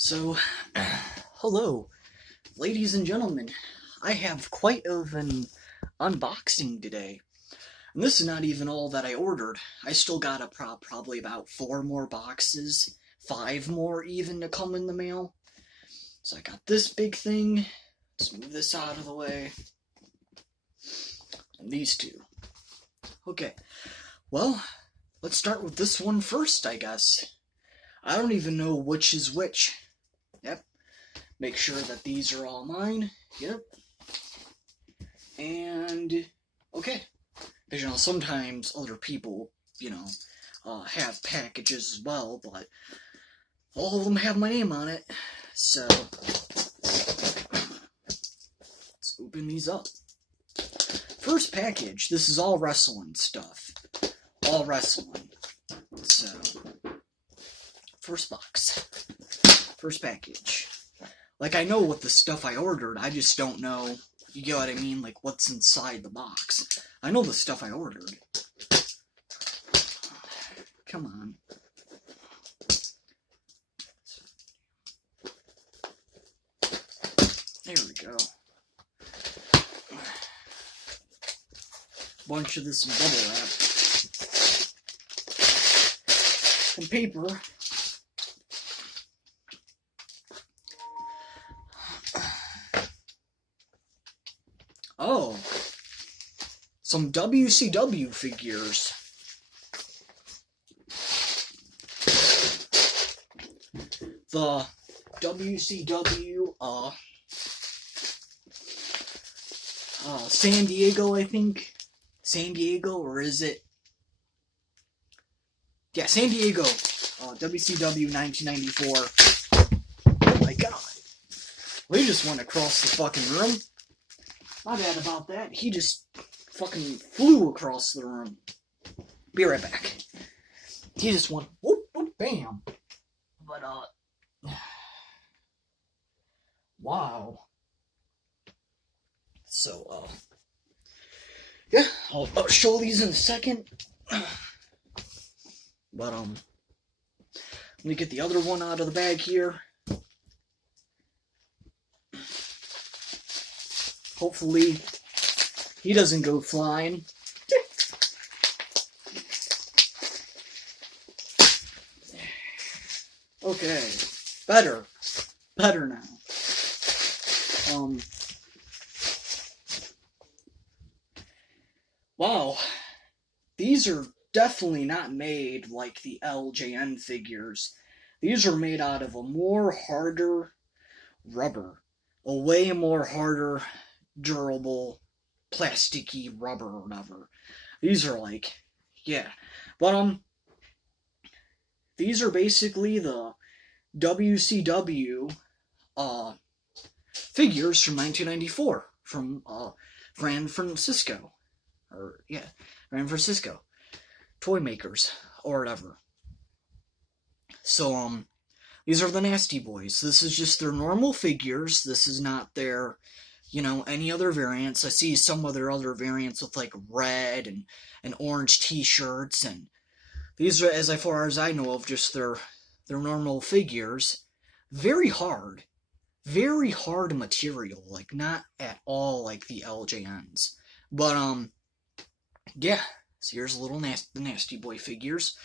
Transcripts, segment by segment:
So, hello, ladies and gentlemen. I have quite of an unboxing today. And this is not even all that I ordered. I still got probably about 4 more boxes, 5 more even to come in the mail. So I got this big thing. Let's move this out of the way. And these two. Okay, well, let's start with this one first, I guess. I don't even know which is which. Yep. Make sure that these are all mine. Yep. And, okay. Because, sometimes other people, have packages as well, but all of them have my name on it. So, let's open these up. First package. This is all wrestling stuff. All wrestling. So, first box. First package. Like, I know what the stuff I ordered, I just don't know, you get what I mean, like, what's inside the box. I know the stuff I ordered. Come on. There we go. Bunch of this bubble wrap. And paper. Oh, some WCW figures. The WCW, San Diego, I think. San Diego, or is it? Yeah, San Diego, WCW 1994. Oh my god. We just went across the fucking room. My bad about that. He just fucking flew across the room. Be right back. He just went whoop, whoop, bam. But, wow. So, yeah, I'll show these in a second. But, let me get the other one out of the bag here. Hopefully, he doesn't go flying. Okay, better now. Wow, these are definitely not made like the LJN figures. These are made out of a more harder rubber, a way more harder, durable, plasticky rubber or whatever. These are like, yeah. But, these are basically the WCW, figures from 1994, from, San Francisco. Or, yeah, San Francisco. Toy makers, or whatever. So, these are the Nasty Boys. This is just their normal figures. This is not their, any other variants. I see some of their other variants with, like, red and orange t-shirts, and these are, as far as I know of, just their normal figures. Very hard material, like, not at all like the LJNs. But, yeah, so here's a little the Nasty Boy figures.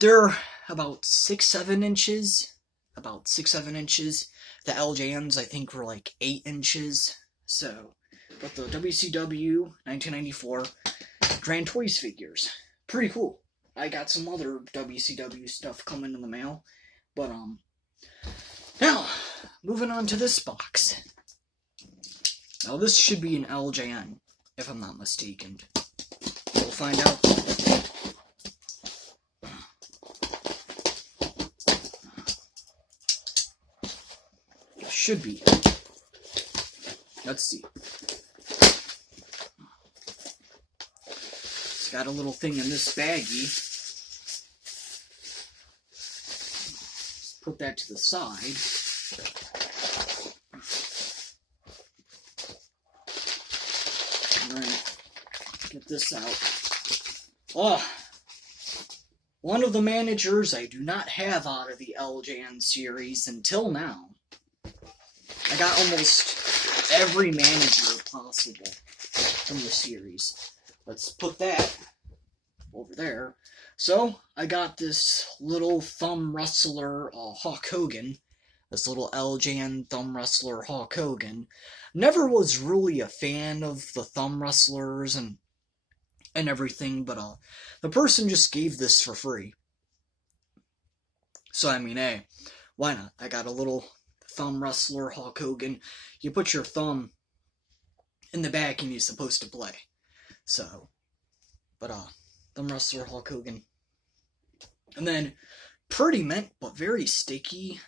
They're about 6-7 inches. About 6-7 inches. The LJNs, I think, were like 8 inches. So, but the WCW 1994 Grand Toys figures. Pretty cool. I got some other WCW stuff coming in the mail. But, now, moving on to this box. Now, this should be an LJN, if I'm not mistaken. We'll find out. Should be. Let's see. It's got a little thing in this baggie. Let's put that to the side. And then get this out. Oh, one of the managers I do not have out of the LJN series until now. I got almost every manager possible from the series. Let's put that over there. So, I got this little thumb wrestler, Hulk Hogan. This little LJN thumb wrestler, Hulk Hogan. Never was really a fan of the thumb wrestlers and everything, but the person just gave this for free. So, I mean, hey, why not? I got a little thumb wrestler, Hulk Hogan. You put your thumb in the back and you're supposed to play. So, but thumb wrestler, Hulk Hogan. And then, pretty mint, but very sticky.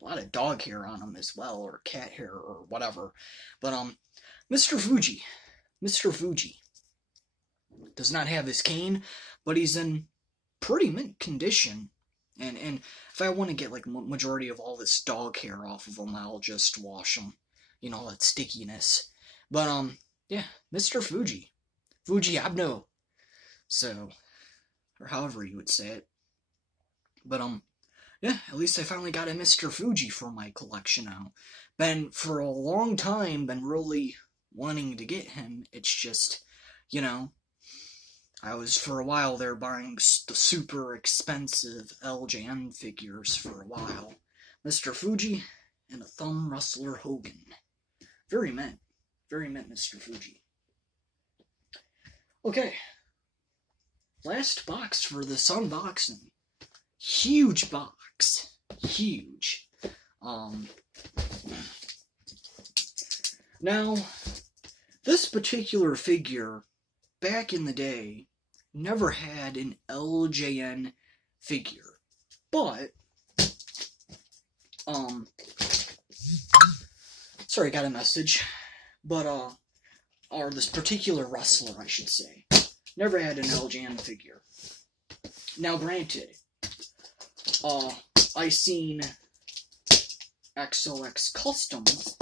A lot of dog hair on him as well, or cat hair, or whatever. But, Mr. Fuji. Mr. Fuji does not have his cane, but he's in pretty mint condition. And if I want to get, like, majority of all this dog hair off of him, I'll just wash him. You know, that stickiness. But, yeah, Mr. Fuji. Fuji Abno. So, or however you would say it. But, yeah, at least I finally got a Mr. Fuji for my collection now. Been, for a long time, been really wanting to get him. It's just, you know, I was for a while there buying the super expensive LJN figures for a while. Mr. Fuji and a thumb wrestler Hogan. Very mint, Mr. Fuji. Okay, last box for this unboxing. Huge box, huge. Now, this particular figure, back in the day, never had an LJN figure, but, sorry, got a message, but, or this particular wrestler, I should say, never had an LJN figure. Now, granted, I seen XOX Customs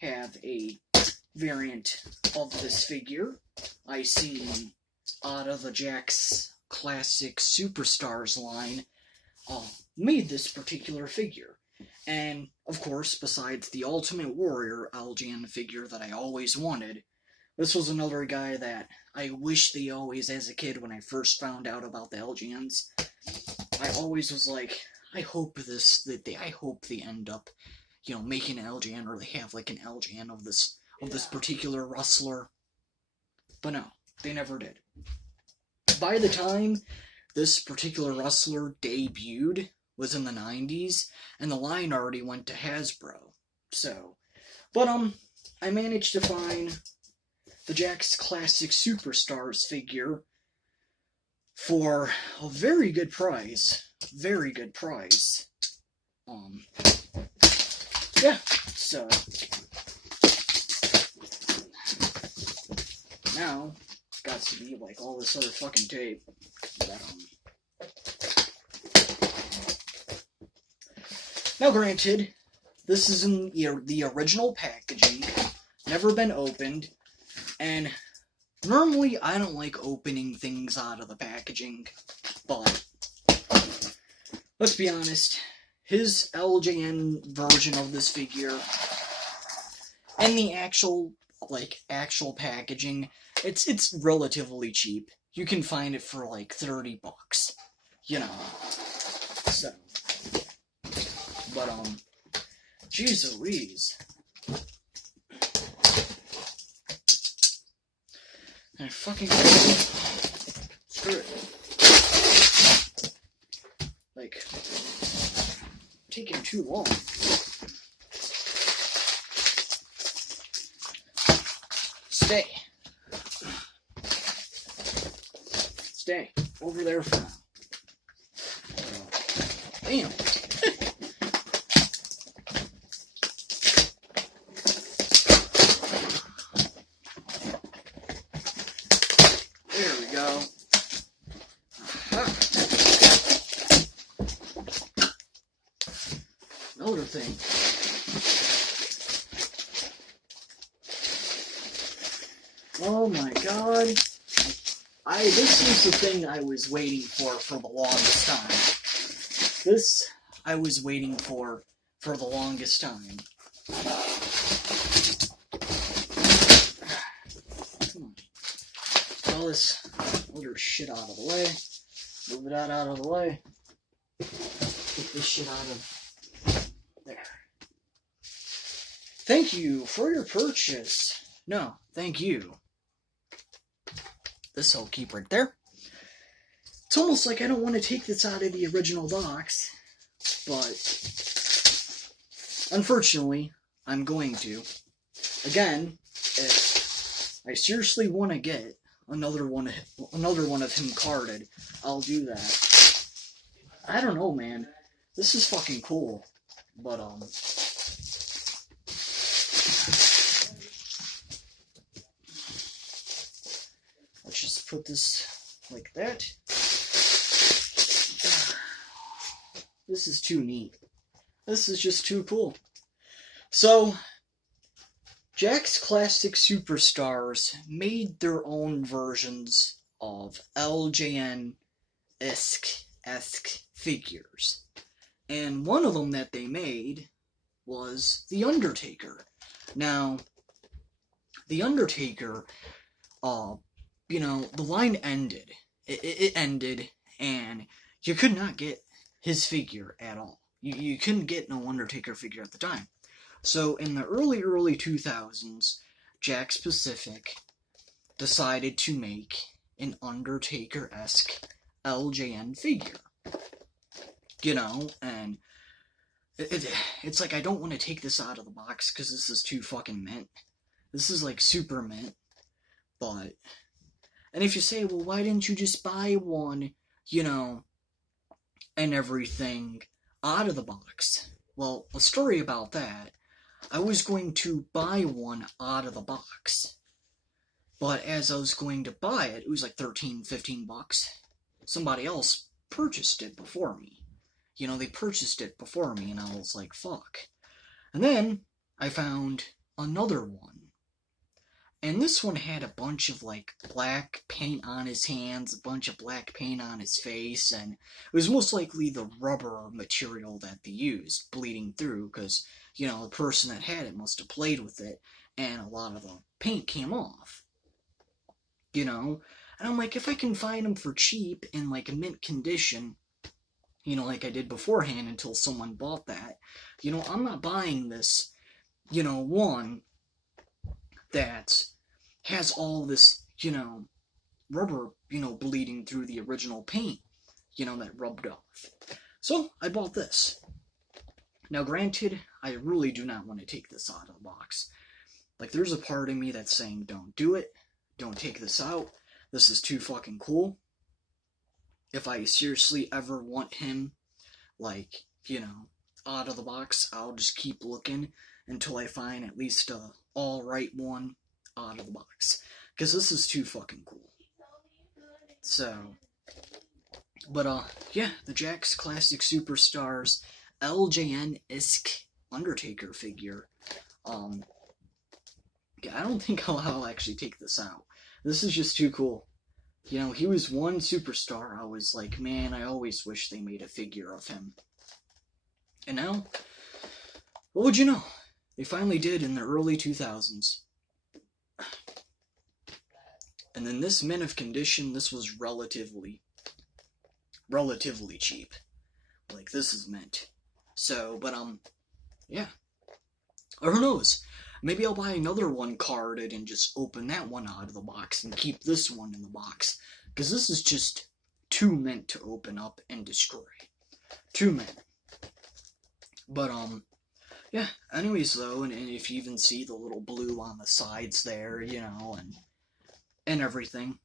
have a variant of this figure. I seen out of the Jakks Classic Superstars line made this particular figure. And, of course, besides the Ultimate Warrior LJN figure that I always wanted, this was another guy that I wish they always, as a kid, when I first found out about the LJNs, I always was like, I hope they end up, you know, making an LJN, or they have like an LJN of this particular wrestler. But no, they never did. By the time this particular wrestler debuted was in the 90s, and the line already went to Hasbro. So, but I managed to find the Jakks Classic Superstars figure for a very good price. Very good price. Yeah, so now it's got to be like all this other fucking tape that, now granted, this is in the original packaging, never been opened, and normally I don't like opening things out of the packaging, but let's be honest, his LJN version of this figure and the actual packaging, it's relatively cheap. You can find it for like $30, you know. So, but jeez Louise. I fucking screw it. Like, taking too long. Stay. Stay. Over there for now. Damn. There we go. Another thing. Oh my god. This is the thing I was waiting for the longest time. This I was waiting for the longest time. Come on. All this other shit out of the way. Move it out of the way. Get this shit out of there. Thank you for your purchase. No, thank you. This I'll keep right there. It's almost like I don't want to take this out of the original box, but unfortunately, I'm going to. Again, if I seriously want to get another one of him carded, I'll do that. I don't know, man. This is fucking cool, but let's just put this like that. This is too neat. This is just too cool. So, Jakks Classic Superstars made their own versions of LJN-esque figures. And one of them that they made was The Undertaker. Now, The Undertaker, the line ended. It ended, and you could not get his figure at all. You couldn't get no Undertaker figure at the time. So in the early 2000s, Jakks Pacific decided to make an Undertaker-esque LJN figure. And it's like I don't want to take this out of the box because this is too fucking mint. This is like super mint. But, and if you say, well, why didn't you just buy one, and everything out of the box? Well, a story about that, I was going to buy one out of the box. But as I was going to buy it, it was like 13, 15 bucks. Somebody else purchased it before me. They purchased it before me, and I was like, fuck. And then I found another one. And this one had a bunch of, like, black paint on his hands, a bunch of black paint on his face, and it was most likely the rubber material that they used, bleeding through, because, the person that had it must have played with it, and a lot of the paint came off. And I'm like, if I can find them for cheap in, like, a mint condition, like I did beforehand until someone bought that, I'm not buying this, one that has all this, rubber, bleeding through the original paint, that rubbed off. So, I bought this. Now, granted, I really do not want to take this out of the box. Like, there's a part of me that's saying, don't do it. Don't take this out. This is too fucking cool. If I seriously ever want him, like, out of the box, I'll just keep looking until I find at least a alright one out of the box. Because this is too fucking cool. So, but, yeah, the Jakks Classic Superstars LJN-esque Undertaker figure. Yeah, I don't think I'll actually take this out. This is just too cool. He was one superstar. I was like, man, I always wish they made a figure of him. And now, what would you know? They finally did in the early 2000s. And then this mint of condition, this was relatively cheap. Like, this is mint. So, but, yeah. Or who knows? Maybe I'll buy another one carded and just open that one out of the box and keep this one in the box. Because this is just too mint to open up and destroy. Too mint. But, yeah. Anyways, though, and if you even see the little blue on the sides there, and everything.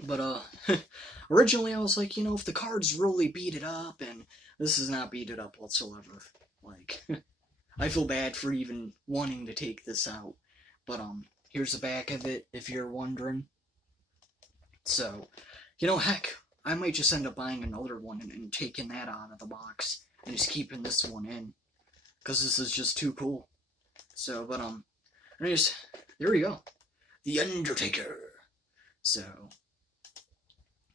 But, originally I was like, if the cards really beat it up, and this is not beat it up whatsoever. Like, I feel bad for even wanting to take this out. But, here's the back of it, if you're wondering. So, heck, I might just end up buying another one and taking that out of the box and just keeping this one in. Because this is just too cool. So, but, anyways, there we go. The Undertaker. So,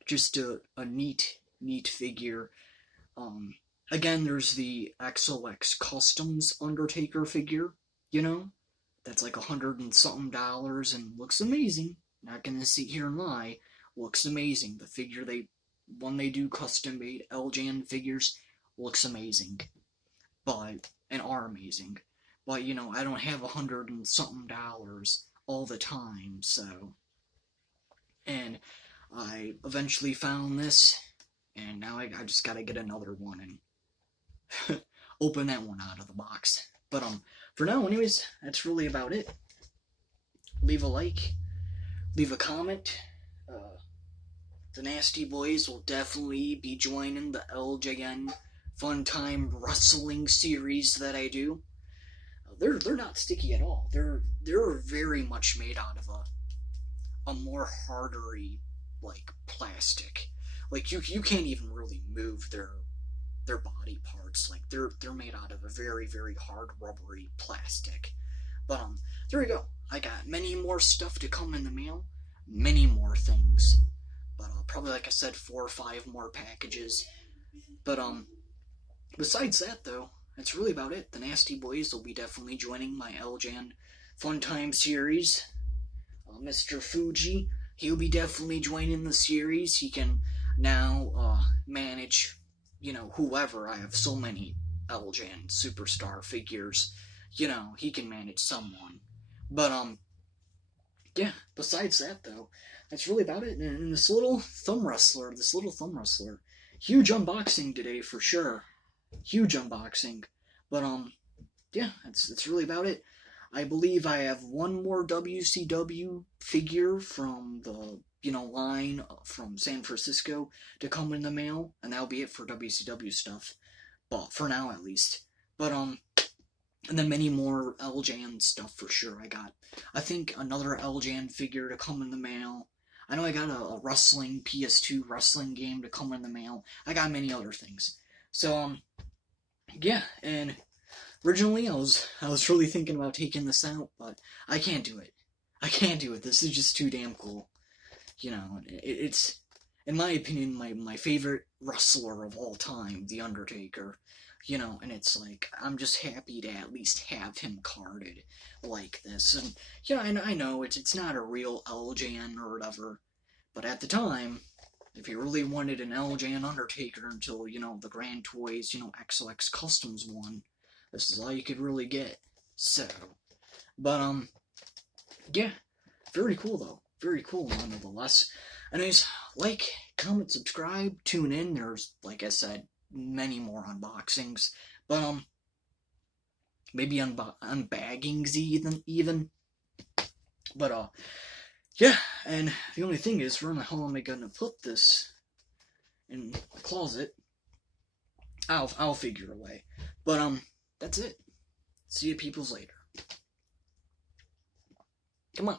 just a neat figure. Again, there's the XOX Customs Undertaker figure, you know, that's like $100 and something and looks amazing. Not gonna sit here and lie, looks amazing. The figure when they do custom made LJN figures, looks amazing, and are amazing. But you know, I don't have $100 and something all the time, so. And I eventually found this, and now I just gotta get another one and open that one out of the box. But for now, anyways, that's really about it. Leave a like, leave a comment. The Nasty Boys will definitely be joining the LJN Fun Time Wrestling series that I do. They're not sticky at all. They're very much made out of a more hardery, like, plastic. Like, you can't even really move their body parts. Like, they're made out of a very, very hard, rubbery plastic. But there we go. I got many more stuff to come in the mail. Many more things. But probably, like I said, 4 or 5 more packages. But besides that, though, that's really about it. The Nasty Boys will be definitely joining my LJN Fun Time series. Mr. Fuji, he'll be definitely joining the series. He can now manage, you know, whoever. I have so many LJN superstar figures. You know, he can manage someone. But yeah, besides that, though, that's really about it. And this little thumb wrestler, huge unboxing today for sure. Huge unboxing. But yeah, that's really about it. I believe I have one more WCW figure from the, you know, line from San Francisco to come in the mail, and that'll be it for WCW stuff. But for now, at least. But and then many more LJN stuff for sure. I think another LJN figure to come in the mail. I know I got a wrestling PS2 wrestling game to come in the mail. I got many other things. So yeah, and originally I was really thinking about taking this out, but I can't do it. This is just too damn cool. You know, it's, in my opinion, my favorite wrestler of all time, The Undertaker. You know, and it's like, I'm just happy to at least have him carded like this. And, you know, I know it's not a real LJN or whatever, but at the time, if you really wanted an LJN Undertaker until, you know, the Grand Toys, you know, XOX Customs one, this is all you could really get. So, but, yeah, very cool, though. Very cool, nonetheless. Anyways, like, comment, subscribe, tune in. There's, like I said, many more unboxings, but maybe unbaggings even. But yeah, and the only thing is, where in the hell am I gonna put this in the closet? I'll figure a way. But that's it. See you peoples later. Come on.